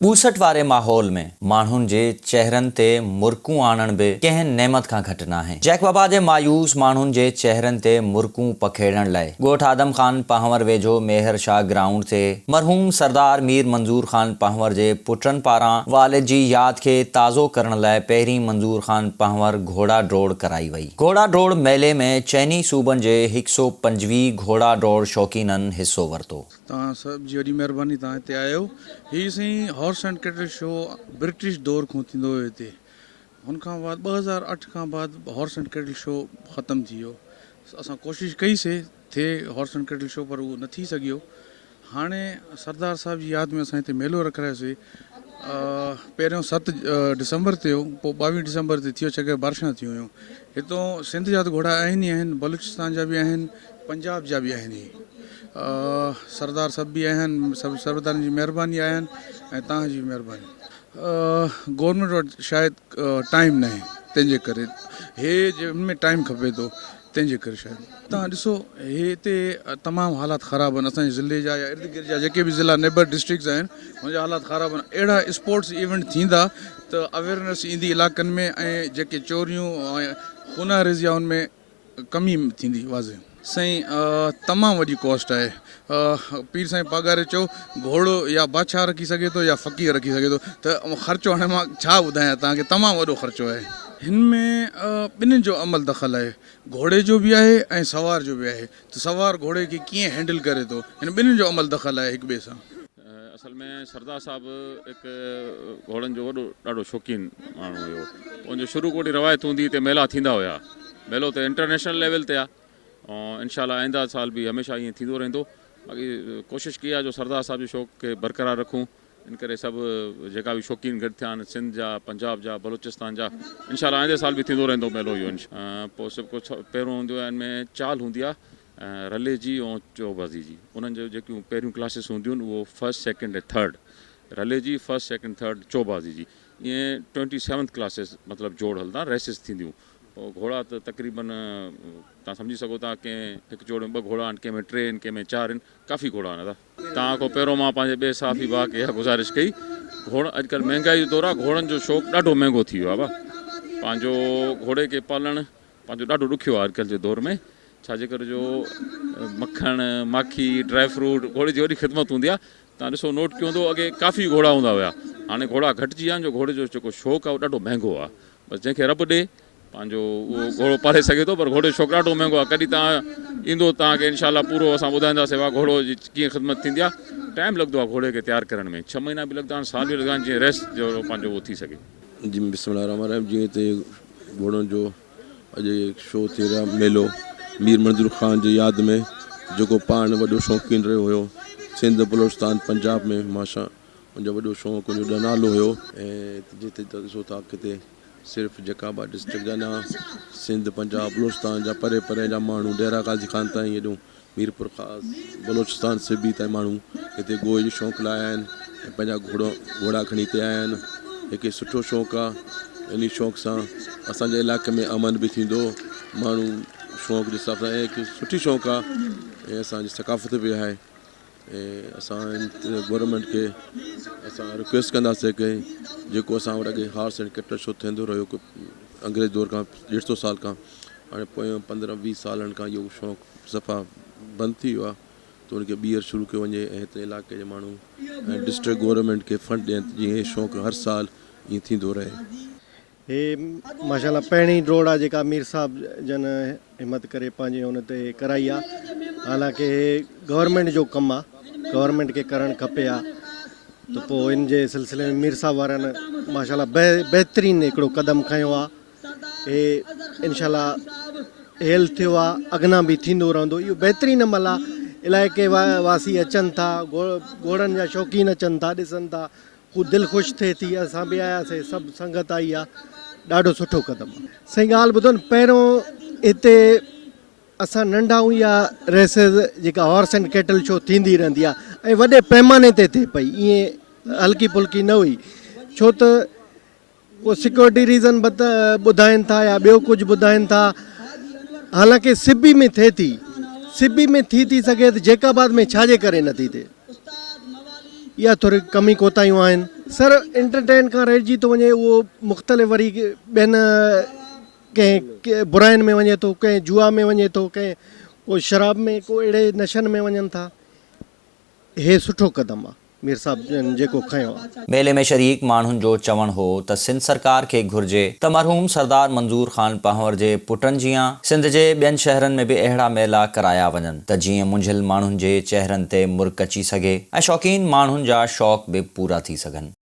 ॿूसट वारे माहौल में माण्हुनि जे चेहरनि ते मुरकूं आणण बि कंहिं नेमत खां घटि न आहे। जैक बाबा जे मायूस माण्हुनि जे चेहरनि ते मुरकूं पखेड़ण लाइ ॻोठ आदम खान पांवर वेझो मेहर शाह ग्राउंड ते मरहूम सरदार मीर मंज़ूर खान पांवर जे पुटनि पारां वालिद जी यादि खे ताज़ो करण लाइ पहिरीं मंज़ूर खान पांवर घोड़ा डोड़ कराई वई। घोड़ा डोड़ मेले में चइनी सूबनि जे 125 घोड़ा डोड़ शौक़ीननि हिसो वरितो। तव्हां सभु जी वॾी महिरबानी, तव्हां हिते आयो। हीअ Sai horse and cattle show British दौर खां थींदो हुयो हिते। हुन खां बाद 2008 खां बाद हॉर्स एंड कैटल शो ख़तमु थी वियो। असां कोशिशि कईसीं थिए हॉर्स एंड कैटल शो, पर उहो न थी सघियो। हाणे सरदार साहिब जी यादि में असां हिते मेलो रखायोसीं। पहिरियों 7 डिसंबर ते हो, पोइ 22 डिसंबर ते थियो, छाकाणि बारिशां थियूं हुयूं। हितां सिंध जा त घोड़ा आहिनि ई आहिनि, बलूचिस्तान जा बि आहिनि, पंजाब जा बि आहिनि। सरदार सभु बि आहिनि, सभु सरदारनि जी महिरबानी आहिनि ऐं तव्हांजी बि महिरबानी। गवर्नमेंट वटि शायदि टाइम न आहे, तंहिंजे करे हे हिनमें टाइम खपे थो, तंहिंजे करे शायदि। तव्हां ॾिसो हिते तमामु हालात ख़राबु आहिनि। असांजे ज़िले जा या इर्द गिर्द जा जेके बि ज़िला नेबर डिस्ट्रिक्ट्स आहिनि, हुनजा हालात ख़राबु आहिनि। अहिड़ा स्पोर्ट्स इवेंट थींदा त अवेयरनेस ईंदी इलाइक़नि में, ऐं जेके चोरियूं ऐं खूना रेज़िया उनमें कमी थींदी वाज़े। साईं तमामु वॾी कॉस्ट आहे। पीर साईं पागारे चओ घोड़ो या बादशाह रखी सघे थो या फ़क़ीर रखी सघे थो, त ख़र्चो हाणे मां छा ॿुधायां तव्हांखे, तमामु वॾो ख़र्चो आहे। हिन में ॿिन्हिनि जो अमल दख़ल आहे, घोड़े जो बि आहे ऐं सवार जो बि आहे। त सवार घोड़े खे कीअं हैंडल करे थो, हिन ॿिन्हिनि जो अमल दख़ल आहे हिक ॿिए सां। असल में सरदार साहिबु हिकु घोड़नि जो वॾो ॾाढो शौक़ीन माण्हू हुयो। उनजो शुरू कोठी रवायत हूंदी हुई, मेला थींदा हुया। मेलो त इंटरनेशनल लेवल ते आहे ऐं इंशाल्लाह आईंदा साल बि हमेशह ईअं थींदो रहंदो। बाक़ी कोशिशि कई आहे जो सरदार साहिब जे शौक़ खे बरक़रार रखूं। इन करे सभु जेका बि शौक़ीन गॾु थिया आहिनि, सिंध जा, पंजाब जा, बलूचिस्तान जा, इंशाल्लाह आईंदे साल बि थींदो रहंदो मेलो इहो। पोइ सभु कुझु पहिरियों हूंदो आहे, हिन में चाल हूंदी आहे रले जी ऐं चौबाज़ी जी। उन्हनि जो जेकियूं पहिरियों क्लासिस हूंदियूं आहिनि उहो 1st, 2nd ऐं 3rd रले जी, 1st, 2nd, 3rd चौबाज़ी जी। ईअं 27th क्लासिस मतिलबु जोड़ हलंदा, रेसिस थींदियूं। पोइ घोड़ा त तक़रीबन तव्हां सम्झी सघो था, कंहिं हिकु जोड़ में 2 घोड़ा आहिनि, कंहिं में 3 आहिनि, कंहिं में 4 आहिनि, काफ़ी घोड़ा आहिनि। तव्हां खां पहिरियों मां पंहिंजे ॿिए साफ़ी भाउ खे इहा गुज़ारिश कई, घोड़ा अॼुकल्ह महांगाई जो दौरु आहे, घोड़नि जो शौक़ु ॾाढो महांगो थी वियो आहे। पंहिंजो घोड़े खे पालणु पंहिंजो ॾाढो ॾुखियो आहे अॼुकल्ह जे दौर में, छाजे करे जो मखण, माखी, ड्राई फ्रूट, घोड़े जी वॾी ख़िदमत हूंदी आहे। तव्हां ॾिसो नोट कयो हूंदो, अॻे काफ़ी घोड़ा हूंदा हुया, हाणे घोड़ा घटिजी विया आहिनि। जो घोड़े जो जेको शौक़ु आहे उहो ॾाढो महांगो आहे। बसि जंहिंखे रब ॾे पंहिंजो उहो घोड़ो पाले सघे थो, पर घोड़े जो शौक़ु ॾाढो महांगो आहे। कॾहिं तव्हां ईंदो, तव्हांखे इंशाल्लाह पूरो असां ॿुधाईंदासीं वाह घोड़ो जी कीअं ख़िदमत थींदी आहे। टाइम लॻंदो आहे घोड़े खे तयारु करण में, 6 महीना बि लॻंदा आहिनि, साल बि लॻंदा आहिनि, जीअं रेस्ट जो पंहिंजो उहो थी सघे। जी बिस्मिल्लाह रहमान रहीम। जीअं हिते घोड़नि जो अॼु शो थी रहियो आहे, मेलो मीर मंज़ूर ख़ान जी यादि में, जेको पाण वॾो शौक़ीन रहियो हुयो सिंध, बलूचिस्तान, पंजाब में। माशा उनजो वॾो शौक़ु, उनजो नालो हुयो। ऐं जिते त ॾिसो था किथे सिर्फ़ु जेका बि डिस्ट्रिक्ट जा न, सिंध, पंजाब, बलूचिस्तान जा परे परे जा माण्हू, डेरा गाज़ी खान ताईं हेॾो मीरपुर ख़ासि, बलूचिस्तान सिबी ताईं माण्हू हिते गोए जो शौक़ु लाइ आया आहिनि ऐं पंहिंजा घोड़ा खणी हिते आया आहिनि। हिकु सुठो शौक़ु आहे। इन शौक़ सां असांजे इलाइक़े में अमन बि थींदो, माण्हू शौक़ु जे हिसाब सां, ऐं हिकु सुठी शौक़ु आहे ऐं असांजी सकाफ़त बि आहे। ऐं असां गवर्नमेंट खे असां रिक्वेस्ट कंदासीं कि जेको असां वटि अॻे हॉर्स एंड कैटल शो थींदो रहियो अंग्रेज़ दौर खां 150 साल खां, हाणे पोयां 15-20 सालनि खां इहो शौक़ु सफ़ा बंदि थी वियो आहे। त उनखे ॿीहर शुरू कयो वञे ऐं हिते इलाइक़े जे माण्हू ऐं डिस्ट्रिक्ट गवर्नमेंट खे फंड ॾियनि, जीअं शौक़ु हर साल ईअं थींदो रहे। हे माशाल्लाह पहिरीं डोड़ आहे जेका मीर साहब जन हिमत करे पंहिंजे हुन ते कराई आहे। हालांकि हे गवर्नमेंट जो कमु आहे, गवर्नमेंट खे करणु खपे आहे। त पोइ इन जे सिलसिले में मीर साहब वारनि माशाल्लाह बहितरीनु हिकिड़ो क़दम खयो आहे। हे इनशाला हेल थियो आहे, अॻियां बि थींदो रहंदो। इहो बहितरीनु अमल आहे। इलाइक़े वासी अचनि था, घोड़नि जा शौक़ीन अचनि था, ॾिसनि था, हू दिलि ख़ुशि थिए थी। असां बि आयासीं, सभु संगत आई आहे, ॾाढो सुठो क़दम आहे। सही ॻाल्हि ॿुधो न, पहिरियों हिते असां नंढा हुआ, रेसिस जेका हॉर्स एंड कैटल शो थींदी रहंदी आहे ऐं वॾे पैमाने ते थिए पई, ईअं हल्की फुल्की न हुई। छो त को सिक्योरिटी रीज़न ॿुधाइनि था या ॿियो कुझु ॿुधाइनि था। हालांकि सिबी में थिए थी, सिबी में थी सघे त जैकाबाद में छाजे करे नथी थिए? इहा थोरी कमी कोताहियूं आहिनि सर। एंटरटेन खां रहिजी थो वञे, उहो मुख़्तलिफ़ वरी ॿियनि कंहिं बुराइनि में वञे थो, कंहिं जुआ में वञे थो, कंहिं को शराब में, को अहिड़े नशनि में वञनि था। हे सुठो क़दम आहे मीर साहब जन जेको खयो आहे। मेले में शरीक माण्हुनि जो चवणु हो त सिंध सरकार खे घुर्जे त मरहूम सरदार मंज़ूर ख़ान पांवर जे पुटनि जीअं सिंध जे ॿियनि शहरनि में बि अहिड़ा मेला कराया वञनि त जीअं मुंझिल माण्हुनि जे चहिरनि ते मुर्क अची सघे ऐं शौक़ीन माण्हुनि जा शौक़ बि पूरा थी सघनि।